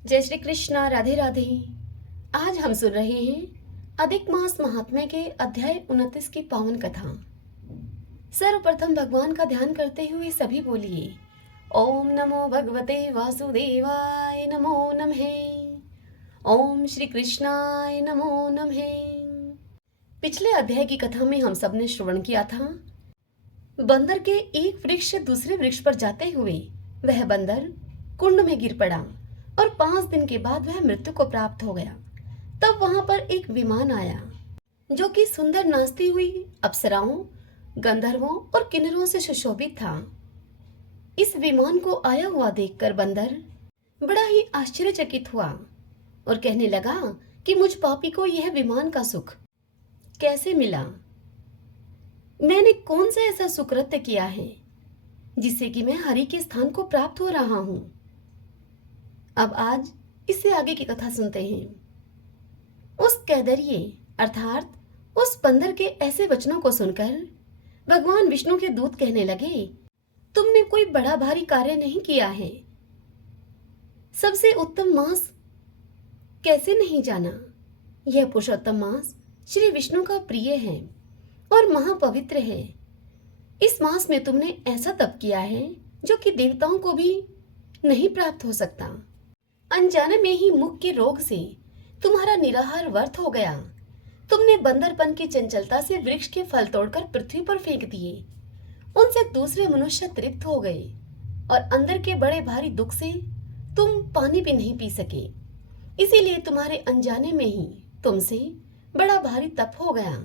जय श्री कृष्णा। राधे राधे। आज हम सुन रहे हैं अधिक मास महात्म्य के अध्याय 29 की पावन कथा। सर्वप्रथम भगवान का ध्यान करते हुए सभी बोलिए ओम नमो भगवते वासुदेवाय नमो नमः। ओम श्री कृष्णाय नमो नमः। पिछले अध्याय की कथा में हम सबने श्रवण किया था। बंदर के एक वृक्ष से दूसरे वृक्ष पर जाते हुए वह बंदर कुंड में गिर पड़ा और 5 दिन के बाद वह मृत्यु को प्राप्त हो गया। तब वहां पर एक विमान आया जो कि सुंदर नाचती हुई अप्सराओं, गंधर्वों और किन्नरों से सुशोभित था। इस विमान को आया हुआ देखकर बंदर बड़ा ही आश्चर्यचकित हुआ और कहने लगा कि मुझ पापी को यह विमान का सुख कैसे मिला। मैंने कौन सा ऐसा सुकृत्य किया है जिससे कि मैं हरि के स्थान को प्राप्त हो रहा हूं। अब आज इससे आगे की कथा सुनते हैं। उस कैदरिये अर्थात उस बंदर के ऐसे वचनों को सुनकर भगवान विष्णु के दूत कहने लगे, तुमने कोई बड़ा भारी कार्य नहीं किया है। सबसे उत्तम मास कैसे नहीं जाना। यह पुरुषोत्तम मास श्री विष्णु का प्रिय है और महापवित्र है। इस मास में तुमने ऐसा तप किया है जो कि देवताओं को भी नहीं प्राप्त हो सकता। अनजाने में ही मुख के रोग से तुम्हारा निराहार व्यर्थ हो गया। तुमने बंदरपन की चंचलता से वृक्ष के फल तोड़कर पृथ्वी पर फेंक दिए। उनसे दूसरे मनुष्य तृप्त हो गए और अंदर के बड़े भारी दुख से तुम पानी भी नहीं पी सके। इसीलिए तुम्हारे अनजाने में ही तुमसे बड़ा भारी तप हो गया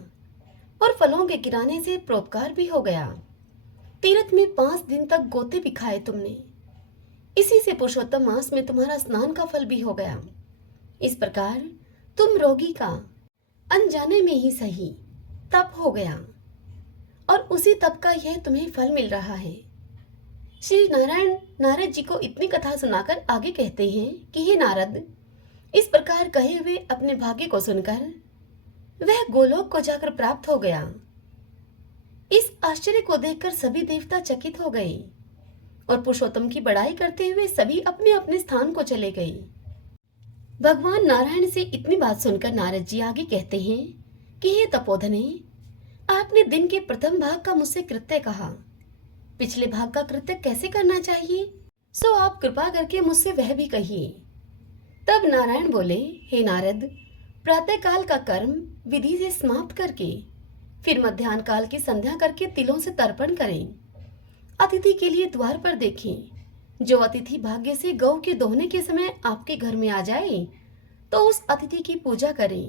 और फलों के गिराने से परोपकार भी हो गया। तीर्थ में 5 दिन तक गोते भी खाए तुमने। इसी से पुरुषोत्तम मास में तुम्हारा स्नान का फल भी हो गया। इस प्रकार तुम रोगी का अनजाने में ही सही तप हो गया और उसी तप का यह तुम्हें फल मिल रहा है। श्री नारायण नारद जी को इतनी कथा सुनाकर आगे कहते हैं कि हे नारद, इस प्रकार कहे हुए अपने भाग्य को सुनकर वह गोलोक को जाकर प्राप्त हो गया। इस आश्चर्य को देखकर सभी देवता चकित हो गए और पुरुषोत्तम की बड़ाई करते हुए सभी अपने अपने स्थान को चले गए। भगवान नारायण से इतनी बात सुनकर नारद जी आगे कहते हैं कि हे तपोधने, आपने दिन के प्रथम भाग का मुझसे कृत्य कहा। पिछले भाग का कृत्य कैसे करना चाहिए, सो आप कृपा करके मुझसे वह भी कहिए। तब नारायण बोले, हे नारद, प्रातः काल का कर्म विधि से समाप्त करके फिर मध्याह्न काल की संध्या करके तिलों से तर्पण करें। अतिथि के लिए द्वार पर देखें। जो अतिथि भाग्य से गौ के दोहने के समय आपके घर में आ जाए तो उस अतिथि की पूजा करें।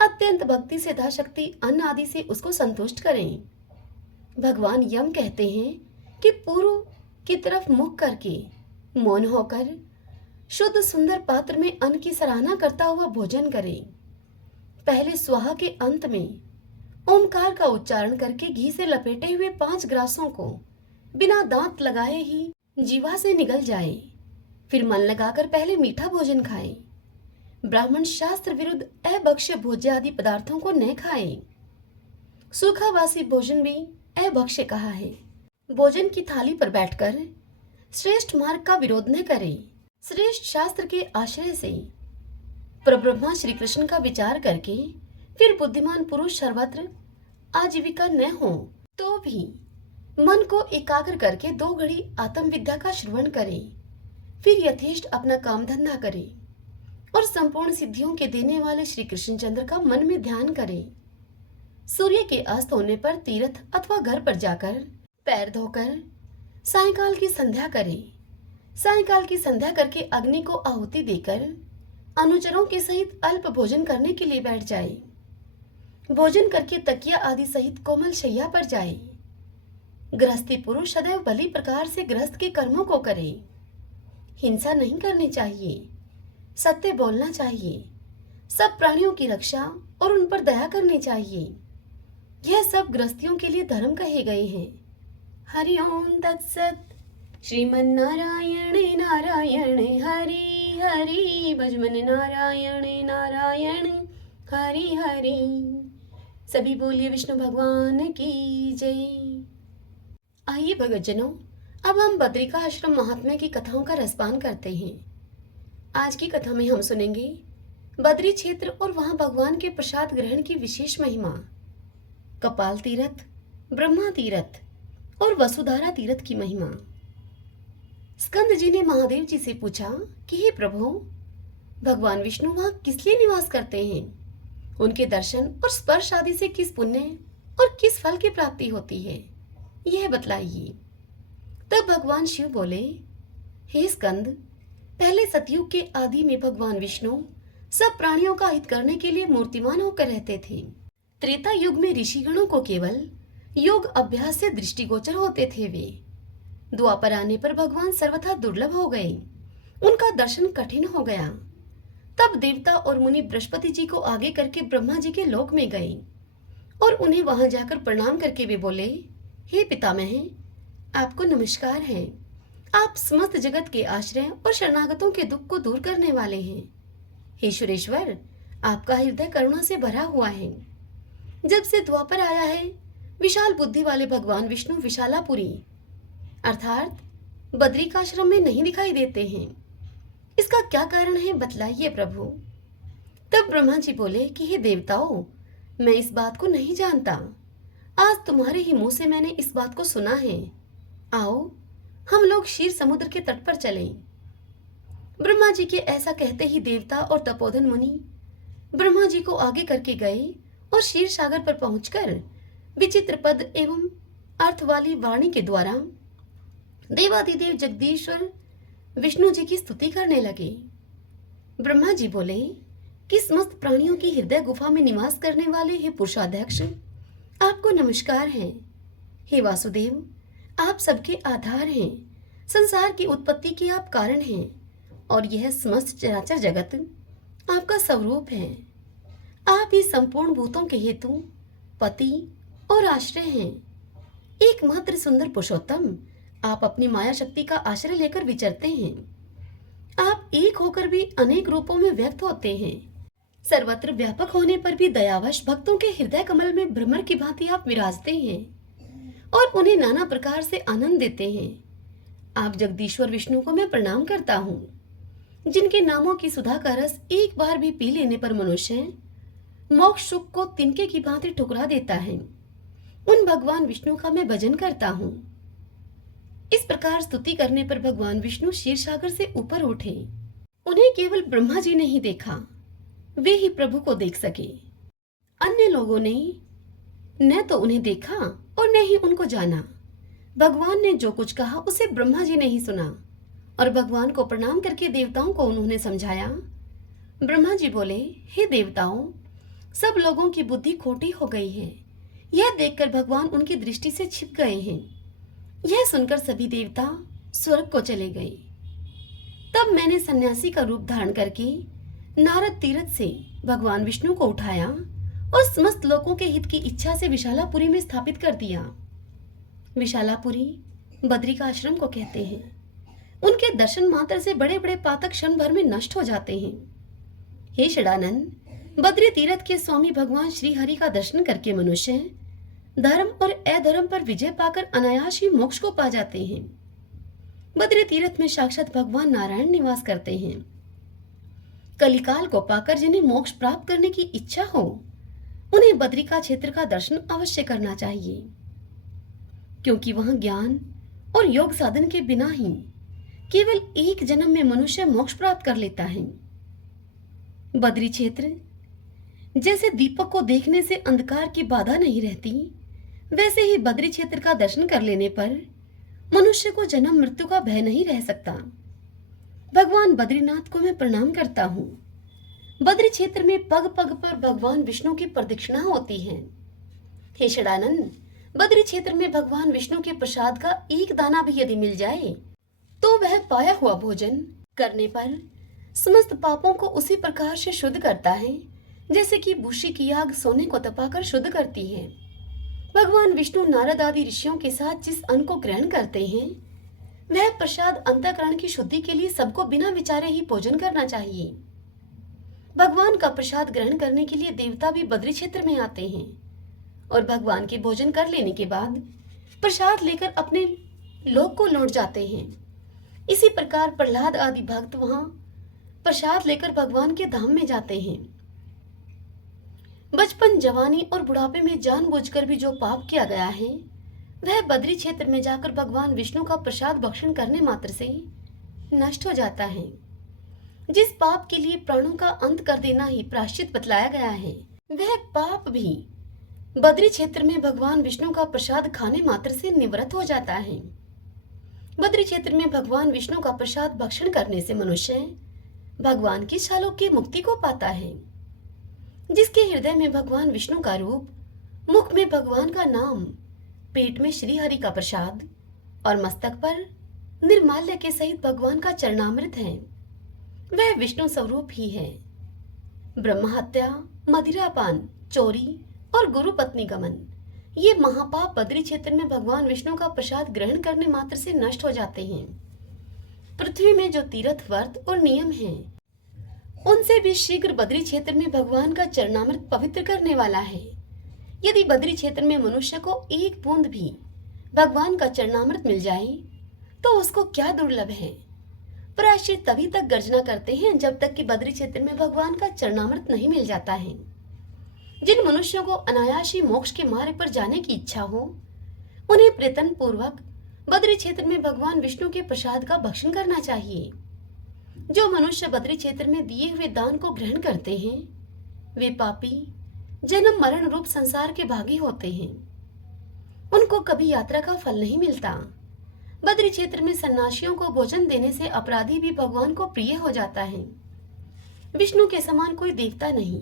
अत्यंत भक्ति से यथाशक्ति अन्न आदि से उसको संतुष्ट करें। भगवान यम कहते हैं कि पूर्व की तरफ मुख करके मौन होकर शुद्ध सुंदर पात्र में अन्न की सराहना करता हुआ भोजन करें। पहले स्वाहा के अंत में ओमकार का उच्चारण करके घी से लपेटे हुए 5 ग्रासों को बिना दांत लगाए ही जीवा से निगल जाए। फिर मन लगाकर पहले मीठा भोजन खाएं। ब्राह्मण शास्त्र विरुद्ध अभक्ष्य भोज्य आदि पदार्थों को न खाएं। सूखावासी भोजन भी अभक्ष्य कहा है। भोजन की थाली पर बैठकर श्रेष्ठ मार्ग का विरोध न करें। श्रेष्ठ शास्त्र के आश्रय से परब्रह्मा श्री कृष्ण का विचार करके फिर बुद्धिमान पुरुष सर्वत्र आजीविका न हो तो भी मन को एकाग्र करके 2 घड़ी आत्म विद्या का श्रवण करें। फिर यथेष्ट अपना काम धंधा करें और संपूर्ण सिद्धियों के देने वाले श्री कृष्णचंद्र का मन में ध्यान करें। सूर्य के अस्त होने पर तीर्थ अथवा घर पर जाकर पैर धोकर सायंकाल की संध्या करें। सायंकाल की संध्या करके अग्नि को आहुति देकर अनुचरों के सहित अल्प भोजन करने के लिए बैठ जाए। भोजन करके तकिया आदि सहित कोमल शैया पर जाए। गृहस्थी पुरुष सदैव भली प्रकार से गृहस्थ के कर्मों को करे। हिंसा नहीं करनी चाहिए, सत्य बोलना चाहिए, सब प्राणियों की रक्षा और उन पर दया करनी चाहिए। यह सब गृहस्थियों के लिए धर्म कहे गए हैं। हरि ओम तत्सत। श्रीमन्नारायण नारायण हरि हरि भजमन नारायण नारायण हरि हरि। सभी बोलिए विष्णु भगवान की जय। आइए भगतजनों, अब हम बद्रिका आश्रम महात्म्य की कथाओं का रसपान करते हैं। आज की कथा में हम सुनेंगे बद्री क्षेत्र और वहां भगवान के प्रसाद ग्रहण की विशेष महिमा, कपाल तीर्थ, ब्रह्मा तीर्थ और वसुधारा तीर्थ की महिमा। स्कंद जी ने महादेव जी से पूछा कि हे प्रभु, भगवान विष्णु वहां किस लिए निवास करते हैं? उनके दर्शन और स्पर्श आदि से किस पुण्य और किस फल की प्राप्ति होती है, यह बतलाइए। तब भगवान शिव बोले, हे स्कंद, पहले सतयुग के आदि में भगवान विष्णु सब प्राणियों का हित करने के लिए मूर्तिमान होकर रहते थे। त्रेता युग में ऋषिगणों को केवल योग अभ्यास से दृष्टिगोचर होते थे वे। द्वापर आने पर भगवान सर्वथा दुर्लभ हो गए, उनका दर्शन कठिन हो गया। तब देवता और मुनि बृहस्पति जी को आगे करके ब्रह्मा जी के लोक में गए और उन्हें वहां जाकर प्रणाम करके वे बोले, हे पितामह, आपको नमस्कार है। आप समस्त जगत के आश्रय और शरणागतों के दुख को दूर करने वाले हैं। हे सुरेश्वर, आपका हृदय करुणा से भरा हुआ है। जब से द्वापर आया है, विशाल बुद्धि वाले भगवान विष्णु विशालापुरी अर्थात बद्रिकाश्रम में नहीं दिखाई देते हैं। इसका क्या कारण है, बतलाइए प्रभु। तब ब्रह्मा जी बोले कि हे देवताओं, मैं इस बात को नहीं जानता। आज तुम्हारे ही मुंह से मैंने इस बात को सुना है। आओ हम लोग क्षीर समुद्र के तट पर चलें। ब्रह्मा जी के ऐसा कहते ही देवता और तपोधन मुनि ब्रह्मा जी को आगे करके गए और क्षीर सागर पर पहुंचकर विचित्र पद एवं अर्थ वाली वाणी के द्वारा देवादिदेव जगदीश्वर विष्णु जी की स्तुति करने लगे। ब्रह्मा जी बोले कि समस्त प्राणियों की हृदय गुफा में निवास करने वाले हे पुरुषाध्यक्ष, आपको नमस्कार है। हे वासुदेव, आप सबके आधार हैं, संसार की उत्पत्ति के आप कारण हैं और यह समस्त चराचर जगत आपका स्वरूप है। आप ही संपूर्ण भूतों के हेतु पति और आश्रय हैं। एकमात्र सुंदर पुरुषोत्तम, आप अपनी माया शक्ति का आश्रय लेकर विचरते हैं। आप एक होकर भी अनेक रूपों में व्यक्त होते हैं। सर्वत्र व्यापक होने पर भी दयावश भक्तों के हृदय कमल में भ्रमर की भांति आप विराजते हैं और उन्हें नाना प्रकार से आनंद देते हैं। आप जगदीश्वर विष्णु को मैं प्रणाम करता हूँ, जिनके नामों की सुधा का रस एक बार भी पी लेने पर मनुष्य मोक्ष सुख को तिनके की भांति ठुकरा देता है। उन भगवान विष्णु का मैं भजन करता हूँ। इस प्रकार स्तुति करने पर भगवान विष्णु क्षीर सागर से ऊपर उठे। उन्हें केवल ब्रह्मा जी ने ही देखा, वे ही प्रभु को देख सके। अन्य लोगों ने न तो उन्हें देखा और न ही उनको जाना। भगवान ने जो कुछ कहा उसे ब्रह्मा जी ने ही सुना और भगवान को प्रणाम करके देवताओं को उन्होंने समझाया। ब्रह्मा जी बोले, हे देवताओं, सब लोगों की बुद्धि खोटी हो गई है। यह देखकर भगवान उनकी दृष्टि से छिप गए हैं। यह सुनकर सभी देवता स्वर्ग को चले गए। तब मैंने सन्यासी का रूप धारण करके नारद तीर्थ से भगवान विष्णु को उठाया और समस्त लोगों के हित की इच्छा से विशालापुरी में स्थापित कर दिया। विशालापुरी बद्रिकाश्रम को कहते हैं। उनके दर्शन मात्र से बड़े बड़े पातक क्षण भर में नष्ट हो जाते हैं। हे षडानंद, बद्री तीर्थ के स्वामी भगवान श्री हरि का दर्शन करके मनुष्य धर्म और अधर्म पर विजय पाकर अनायास ही मोक्ष को पा जाते हैं। बद्री तीर्थ में साक्षात भगवान नारायण निवास करते हैं। कलिकाल को पाकर जिन्हें मोक्ष प्राप्त करने की इच्छा हो, उन्हें बद्रिका क्षेत्र का दर्शन अवश्य करना चाहिए, क्योंकि वहां ज्ञान और योग साधन के बिना ही केवल एक जन्म में मनुष्य मोक्ष प्राप्त कर लेता है। बद्री क्षेत्र जैसे दीपक को देखने से अंधकार की बाधा नहीं रहती, वैसे ही बद्री क्षेत्र का दर्शन कर लेने पर मनुष्य को जन्म मृत्यु का भय नहीं रह सकता। भगवान बद्रीनाथ को मैं प्रणाम करता हूँ। बद्री क्षेत्र में पग पग पर भगवान विष्णु की प्रदक्षिणा होती है। हे षडानंद, बद्री क्षेत्र में भगवान विष्णु के प्रसाद का एक दाना भी यदि मिल जाए तो वह पाया हुआ भोजन करने पर समस्त पापों को उसी प्रकार से शुद्ध करता है जैसे कि भूषी की आग सोने को तपाकर शुद्ध करती है। भगवान विष्णु नारद आदि ऋषियों के साथ जिस अन्न को ग्रहण करते हैं, वह प्रसाद अंतःकरण की शुद्धि के लिए सबको बिना विचारे ही भोजन करना चाहिए। भगवान का प्रसाद ग्रहण करने के लिए देवता भी बद्री क्षेत्र में आते हैं और भगवान के भोजन कर लेने के बाद प्रसाद लेकर अपने लोक को लौट जाते हैं। इसी प्रकार प्रहलाद आदि भक्त वहां प्रसाद लेकर भगवान के धाम में जाते हैं। बचपन, जवानी और बुढ़ापे में जानबूझकर भी जो पाप किया गया है, वह बद्री क्षेत्र में जाकर भगवान विष्णु का प्रसाद भक्षण करने मात्र से नष्ट हो जाता है। जिस पाप के लिए प्राणों का अंत कर देना ही प्रायश्चित बतलाया गया है, वह पाप भी बद्री क्षेत्र में भगवान विष्णु का प्रसाद खाने मात्र से निवृत्त हो जाता है। बद्री क्षेत्र में भगवान विष्णु का प्रसाद भक्षण करने से मनुष्य भगवान की शालोक्य मुक्ति को पाता है। जिसके हृदय में भगवान विष्णु का रूप, मुख में भगवान का नाम, पेट में श्री हरि का प्रसाद और मस्तक पर निर्माल्य के सहित भगवान का चरणामृत है, वह विष्णु स्वरूप ही है। ब्रह्म हत्या, मदिरापान, चोरी और गुरु पत्नी गमन, ये महापाप बद्री क्षेत्र में भगवान विष्णु का प्रसाद ग्रहण करने मात्र से नष्ट हो जाते हैं। पृथ्वी में जो तीर्थ, व्रत और नियम हैं, उनसे भी शीघ्र बद्री क्षेत्र में भगवान का चरणामृत पवित्र करने वाला है। यदि बद्री क्षेत्र में मनुष्य को एक बूंद भी भगवान का चरणामृत मिल जाए तो उसको क्या दुर्लभ है। प्रायश्चित तभी तक गर्जना करते हैं जब तक कि बद्री क्षेत्र में भगवान का चरणामृत नहीं मिल जाता है। जिन मनुष्यों को अनायास ही मोक्ष के मार्ग पर जाने की इच्छा हो, उन्हें प्रयत्न पूर्वक बद्री क्षेत्र में भगवान विष्णु के प्रसाद का भक्षण करना चाहिए। जो मनुष्य बद्री क्षेत्र में दिए हुए दान को ग्रहण करते हैं, वे पापी जन्म मरण रूप संसार के भागी होते हैं। उनको कभी यात्रा का फल नहीं मिलता। बद्री क्षेत्र में सन्यासियों को भोजन देने से अपराधी भी भगवान को प्रिय हो जाता है। विष्णु के समान कोई देवता नहीं,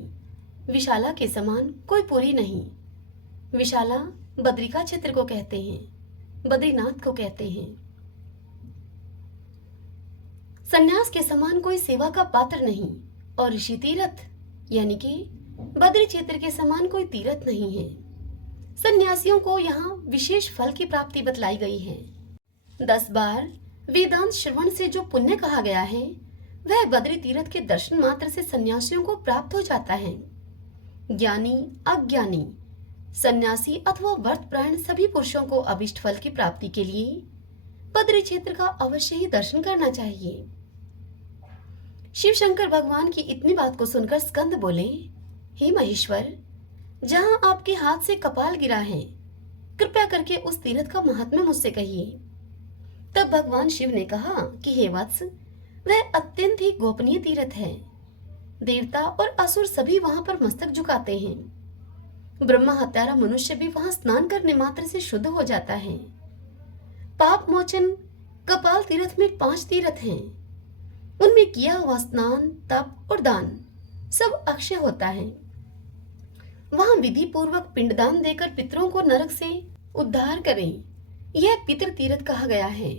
विशाला के समान कोई पुरी नहीं। विशाला बद्रिका क्षेत्र को कहते हैं, बद्रीनाथ को कहते हैं। सन्यास के समान कोई सेवा का पात्र नहीं और ऋषि तीर्थ यानी कि बद्री क्षेत्र के समान कोई तीर्थ नहीं है। सन्यासियों को यहाँ विशेष फल की प्राप्ति बतलाई गई है। 10 बार वेदांत श्रवण से जो पुण्य कहा गया है, वह बद्री तीर्थ के दर्शन मात्र से सन्यासियों को प्राप्त हो जाता है। ज्ञानी, अज्ञानी, सन्यासी अथवा व्रतपरायण सभी पुरुषों को अभिष्ट फल की प्राप्ति के लिए बद्री क्षेत्र का अवश्य ही दर्शन करना चाहिए। शिव शंकर भगवान की इतनी बात को सुनकर स्कंद बोले, हे महेश्वर, जहां आपके हाथ से कपाल गिरा है, कृपया करके उस तीर्थ का महात्म्य मुझसे कहिए। तब भगवान शिव ने कहा कि हे वत्स, वह अत्यंत ही गोपनीय तीर्थ है। देवता और असुर सभी वहां पर मस्तक झुकाते हैं। ब्रह्मा हत्यारा मनुष्य भी वहां स्नान करने मात्र से शुद्ध हो जाता है। पाप मोचन कपाल तीर्थ में 5 तीर्थ हैं। उनमें किया हुआ स्नान, तप और दान सब अक्षय होता है। वहां विधि पूर्वक पिंडदान देकर पितरों को नरक से उद्धार करें, यह पितृ तीर्थ कहा गया है।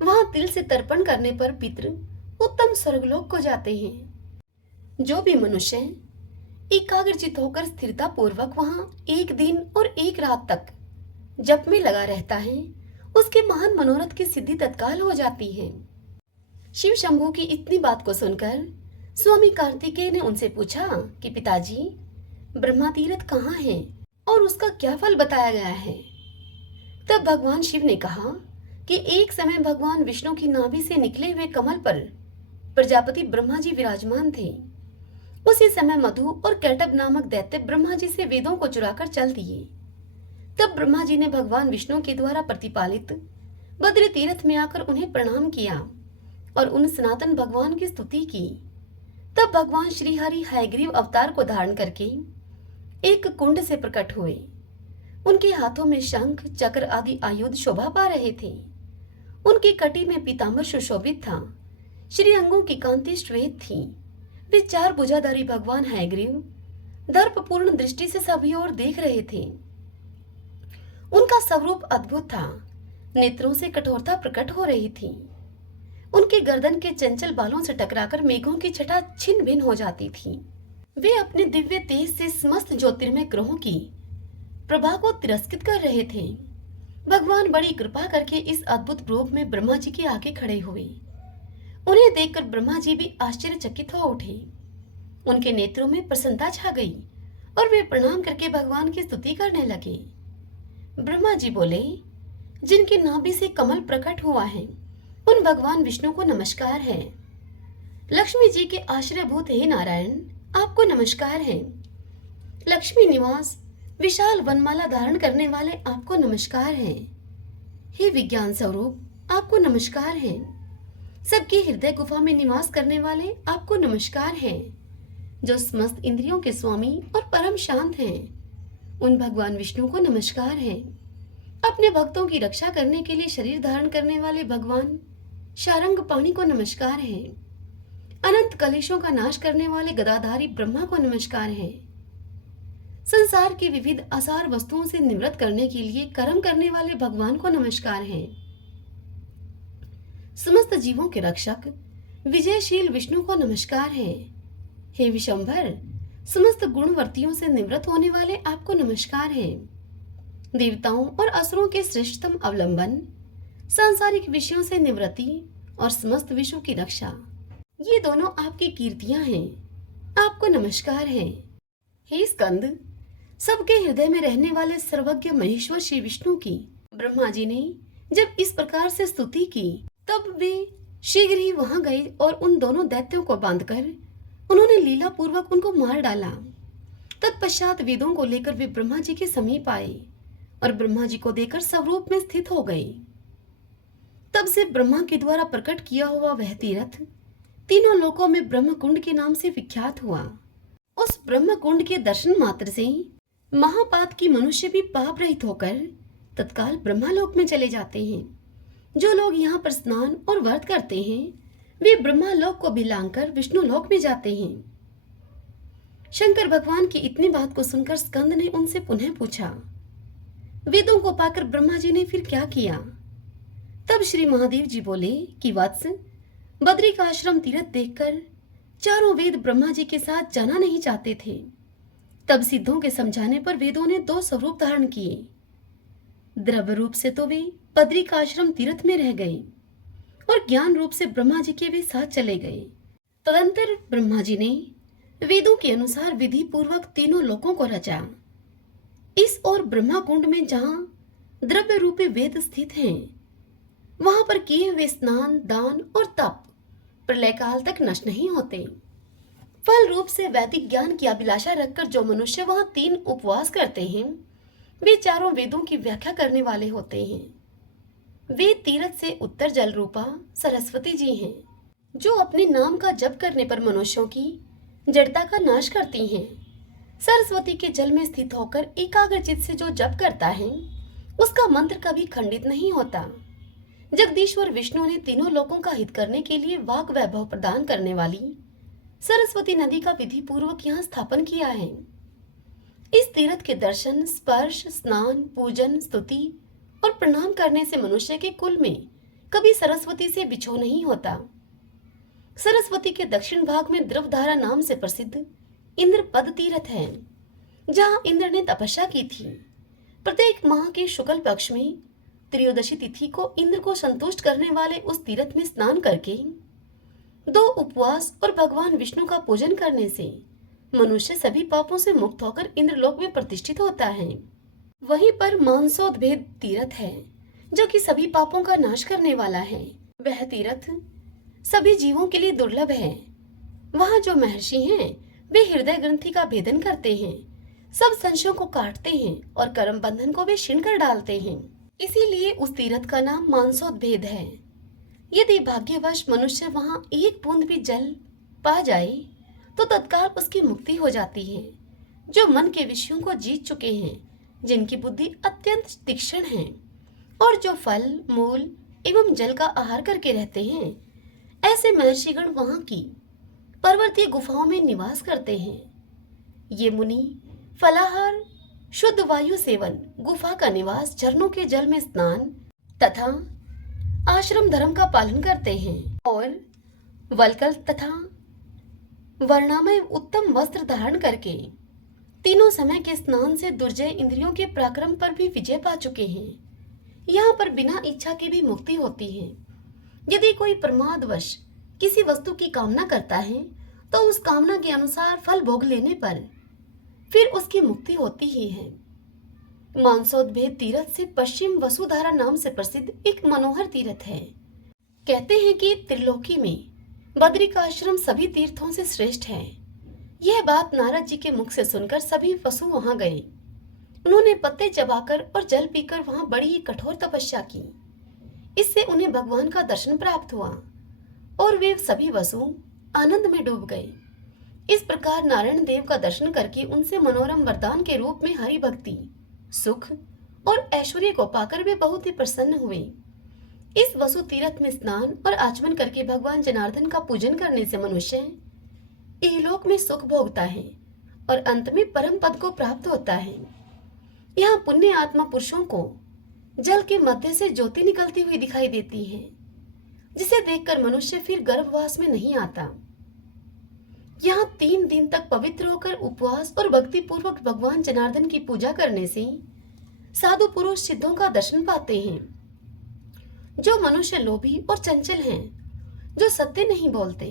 वहां तिल से तर्पण करने पर पितृ उत्तम स्वर्गलोक को जाते हैं। जो भी मनुष्य एकाग्रचित होकर स्थिरता पूर्वक वहां एक दिन और एक रात तक जप में लगा रहता है, उसके महान मनोरथ की सिद्धि तत्काल हो जाती है। शिव शंभू की इतनी बात को सुनकर स्वामी कार्तिकेय ने उनसे पूछा कि पिताजी, ब्रह्मा तीर्थ कहाँ है और उसका क्या फल बताया गया है। तब भगवान शिव ने कहा कि एक समय भगवान विष्णु की नाभि से निकले हुए कमल पर प्रजापति ब्रह्मा जी विराजमान थे। उसी समय मधु और कैटब नामक दैत्य ब्रह्मा जी से वेदों को चुराकर चल दिए। तब ब्रह्मा जी ने भगवान विष्णु के द्वारा प्रतिपालित बद्री तीर्थ में आकर उन्हें प्रणाम किया और उन सनातन भगवान की स्तुति की। तब भगवान श्री हरि हयग्रीव अवतार को धारण करके एक कुंड से प्रकट हुए। उनके हाथों में शंख, चक्र आदि आयुध शोभा पा रहे थे। उनकी कटी में पीताम्बर सुशोभित था। श्री अंगों की कांति श्वेत थी। वे 4 भुजाधारी भगवान हयग्रीव दर्पपूर्ण दृष्टि से सभी ओर देख रहे थे। उनका स्वरूप अद्भुत था। नेत्रों से कठोरता प्रकट हो रही थी। उनके गर्दन के चंचल बालों से टकराकर मेघों की छटा छिन्न भिन्न हो जाती थी। वे अपने दिव्य तेज से समस्त ज्योतिर्मय ग्रहों की प्रभा को तिरस्कृत कर रहे थे। भगवान बड़ी कृपा करके इस अद्भुत रूप में ब्रह्मा जी के आगे खड़े हुए। उन्हें देखकर ब्रह्मा जी भी आश्चर्यचकित हो उठे। उनके नेत्रों में प्रसन्नता छा गई और वे प्रणाम करके भगवान की स्तुति करने लगे। ब्रह्मा जी बोले, जिनकी नाभि से कमल प्रकट हुआ है, उन भगवान विष्णु को नमस्कार है। लक्ष्मी जी के आश्रयभूत हे नारायण, आपको नमस्कार है। लक्ष्मी निवास विशाल वनमाला धारण करने वाले आपको नमस्कार है। हे विज्ञान स्वरूप, आपको नमस्कार है। सबके हृदय गुफा में निवास करने वाले आपको नमस्कार है। जो समस्त इंद्रियों के स्वामी और परम शांत हैं, उन भगवान विष्णु को नमस्कार है। अपने भक्तों की रक्षा करने के लिए शरीर धारण करने वाले भगवान शारंग पाणी को नमस्कार है। अनंत कलेशों का नाश करने वाले गदाधारी ब्रह्मा को नमस्कार है। संसार की विविध आसार वस्तुओं से निवृत्त करने के लिए कर्म करने वाले भगवान को नमस्कार है। समस्त जीवों के रक्षक विजयशील विष्णु को नमस्कार है। हे विशंभर, समस्त गुणवर्तियों से निवृत्त होने वाले आपको नमस्कार है। देवताओं और असुरों के श्रेष्ठतम अवलंबन, सांसारिक विषयों से निवृत्ति और समस्त विश्व की रक्षा, ये दोनों आपकी कीर्तियां हैं। आपको नमस्कार है। हे स्कंद, सबके हृदय में रहने वाले सर्वज्ञ महेश्वर श्री विष्णु की ब्रह्मा जी ने जब इस प्रकार से स्तुति की, तब वे शीघ्र ही वहां गए और उन दोनों दैत्यों को बांधकर उन्होंने लीला पूर्वक उनको मार डाला। तत्पश्चात वेदों को लेकर वे ब्रह्मा जी के समीप आए और ब्रह्मा जी को देकर स्वरूप में स्थित हो गए। तब से ब्रह्मा के द्वारा प्रकट किया हुआ वह तीर्थ तीनों लोकों में ब्रह्म कुंड के नाम से विख्यात हुआ। उस ब्रह्म कुंड के दर्शन मात्र से महापात की मनुष्य भी पाप रहित होकर तत्काल ब्रह्मालोक में चले जाते हैं। जो लोग यहाँ पर स्नान और व्रत करते हैं, वे ब्रह्मालोक को भी लांघकर विष्णु लोक में जाते हैं। शंकर भगवान की इतनी बात को सुनकर स्कंद ने उनसे पुनः पूछा, वेदों को पाकर ब्रह्मा जी ने फिर क्या किया? तब श्री महादेव जी बोले कि वत्स, बद्री का आश्रम तीर्थ देखकर चारों वेद ब्रह्मा जी के साथ जाना नहीं चाहते थे। तब सिद्धों के समझाने पर वेदों ने दो स्वरूप धारण किए। द्रव्य रूप से तो वे बद्री का आश्रम तीर्थ में रह गए और ज्ञान रूप से ब्रह्मा जी के वे साथ चले गए। तदंतर ब्रह्मा जी ने वेदों के अनुसार विधि पूर्वक तीनों लोकों को रचा। इस और ब्रह्मा कुंड में जहां द्रव्य रूपी वेद स्थित हैं, वहां पर किए हुए स्नान, दान और तप प्रलय काल तक नष्ट नहीं होते। फल रूप से वैदिक ज्ञान की अभिलाषा रखकर जो मनुष्य वहां 3 उपवास करते हैं, वे चारों वेदों की व्याख्या करने वाले होते हैं। वे तीर्थ से उत्तर जल रूपा सरस्वती जी हैं, जो अपने नाम का जप करने पर मनुष्यों की जड़ता का नाश करती हैं। सरस्वती के जल में स्थित होकर एकाग्रचित से जो जप करता है, उसका मंत्र कभी खंडित नहीं होता। जगदीश्वर विष्णु ने तीनों लोकों का हित करने के लिए वाक वैभव प्रदान करने वाली सरस्वती नदी का विधि पूर्वक यहाँ स्थापन किया है। इस तीर्थ के दर्शन, स्पर्श, स्नान, पूजन, स्तुति और प्रणाम करने से मनुष्य के कुल में कभी सरस्वती से बिछो नहीं होता। सरस्वती के दक्षिण भाग में ध्रुवधारा नाम से प्रसिद्ध इंद्रपद तीर्थ है, जहाँ इंद्र ने तपस्या की थी। प्रत्येक माह के शुक्ल पक्ष में त्रयोदशी तिथि को इंद्र को संतुष्ट करने वाले उस तीर्थ में स्नान करके 2 उपवास और भगवान विष्णु का पूजन करने से मनुष्य सभी पापों से मुक्त होकर इंद्रलोक में प्रतिष्ठित होता है। वहीं पर मानसोद्भेद तीर्थ है, जो कि सभी पापों का नाश करने वाला है। वह तीर्थ सभी जीवों के लिए दुर्लभ है। वहाँ जो महर्षि हैं, वे हृदय ग्रंथि का भेदन करते हैं, सब संशयों को काटते हैं और कर्म बंधन को वे क्षीण कर डालते हैं। इसीलिए उस तीर्थ का नाम मानसोद्भेद है। यदि भाग्यवश मनुष्य वहां एक बूंद भी जल पा जाए, तो तत्काल उसकी मुक्ति हो जाती है। जो मन के विषयों को जीत चुके हैं, जिनकी बुद्धि अत्यंत तीक्ष्ण है और जो फल, मूल एवं जल का आहार करके रहते हैं, ऐसे महर्षिगण वहां की पर्वतीय गुफाओं में निवास करते हैं। ये मुनि फलाहार, शुद्ध वायु सेवन, गुफा का निवास, झरनों के जल में स्नान तथा आश्रम धर्म का पालन करते हैं और वलकल तथा वर्णामय उत्तम वस्त्र धारण करके तीनों समय के स्नान से दुर्जय इंद्रियों के पराक्रम पर भी विजय पा चुके हैं। यहाँ पर बिना इच्छा की भी मुक्ति होती है। यदि कोई प्रमादवश किसी वस्तु की कामना करता है, तो उस कामना के अनुसार फल भोग लेने पर फिर उसकी मुक्ति होती ही है। मानसोद्भेद तीर्थ से पश्चिम वसुधारा नाम से प्रसिद्ध एक मनोहर तीर्थ है। कहते हैं कि त्रिलोकी में बद्री का आश्रम सभी तीर्थों से श्रेष्ठ है। यह बात नारद जी के मुख से सुनकर सभी वसु वहां गए। उन्होंने पत्ते चबाकर और जल पीकर वहां बड़ी ही कठोर तपस्या की। इससे उन्हें भगवान का दर्शन प्राप्त हुआ और वे सभी वसु आनंद में डूब गए। इस प्रकार नारायण देव का दर्शन करके उनसे मनोरम वरदान के रूप में हरि भक्ति, सुख और ऐश्वर्य को पाकर वे बहुत ही प्रसन्न हुए। इस वसु तीर्थ में स्नान और आचमन करके भगवान जनार्दन का पूजन करने से मनुष्य इहलोक में सुख भोगता है और अंत में परम पद को प्राप्त होता है। यहाँ पुण्य आत्मा पुरुषों को जल के मध्य से ज्योति निकलती हुई दिखाई देती है, जिसे देखकर मनुष्य फिर गर्भवास में नहीं आता। यहाँ 3 दिन तक पवित्र होकर उपवास और भक्ति पूर्वक भगवान जनार्दन की पूजा करने से साधु पुरुष सिद्धों का दर्शन पाते हैं। जो मनुष्य लोभी और चंचल हैं, जो सत्य नहीं बोलते,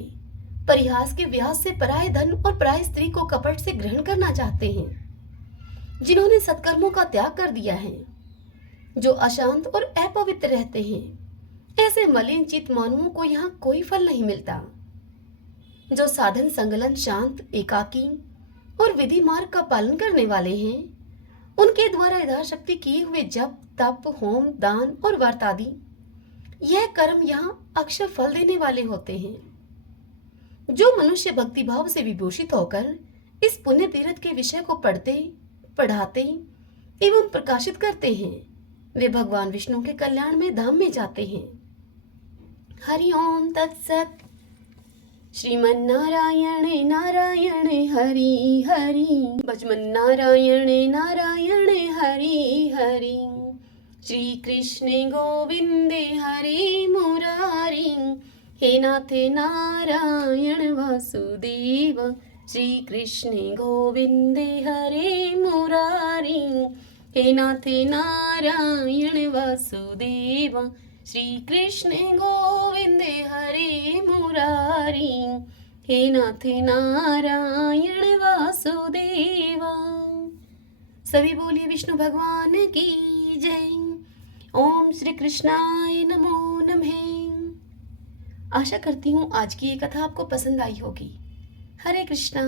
परिहास के व्यास से पराये धन और पराई स्त्री को कपट से ग्रहण करना चाहते हैं, जिन्होंने सत्कर्मों का त्याग कर दिया है, जो अशांत और अपवित्र रहते हैं, ऐसे मलिन चित्त मानवों को यहाँ कोई फल नहीं मिलता। जो साधन संगलन, शांत, एकाकी और विधि मार्ग का पालन करने वाले हैं, उनके द्वारा यथाशक्ति किए हुए जप, तप, होम, दान और व्रत आदि यह कर्म यहाँ अक्षय फल देने वाले होते हैं। जो मनुष्य भक्ति भाव से विभूषित होकर इस पुण्य तीर्थ के विषय को पढ़ते, पढ़ाते एवं प्रकाशित करते हैं, वे भगवान विष्णु के कल्याण में धाम में जाते हैं। हरि ओम तत्सत। श्रीमन्नारायण नारायण हरि हरि, भजमन्नारायण नारायण हरि हरि। श्री कृष्ण गोविंदे हरे मुरारी, हे नाथे नारायण वासुदेव। श्री कृष्ण गोविंदे हरे मुरारी, हे नाथे नारायण वासुदेव। श्री कृष्ण गोविंदे हरे मुरारी, हे नाथे नारायण वासुदेवा। सभी बोलिए विष्णु भगवान की जय। ओम श्री कृष्णाय नमो नमः। आशा करती हूँ आज की ये कथा आपको पसंद आई होगी। हरे कृष्णा।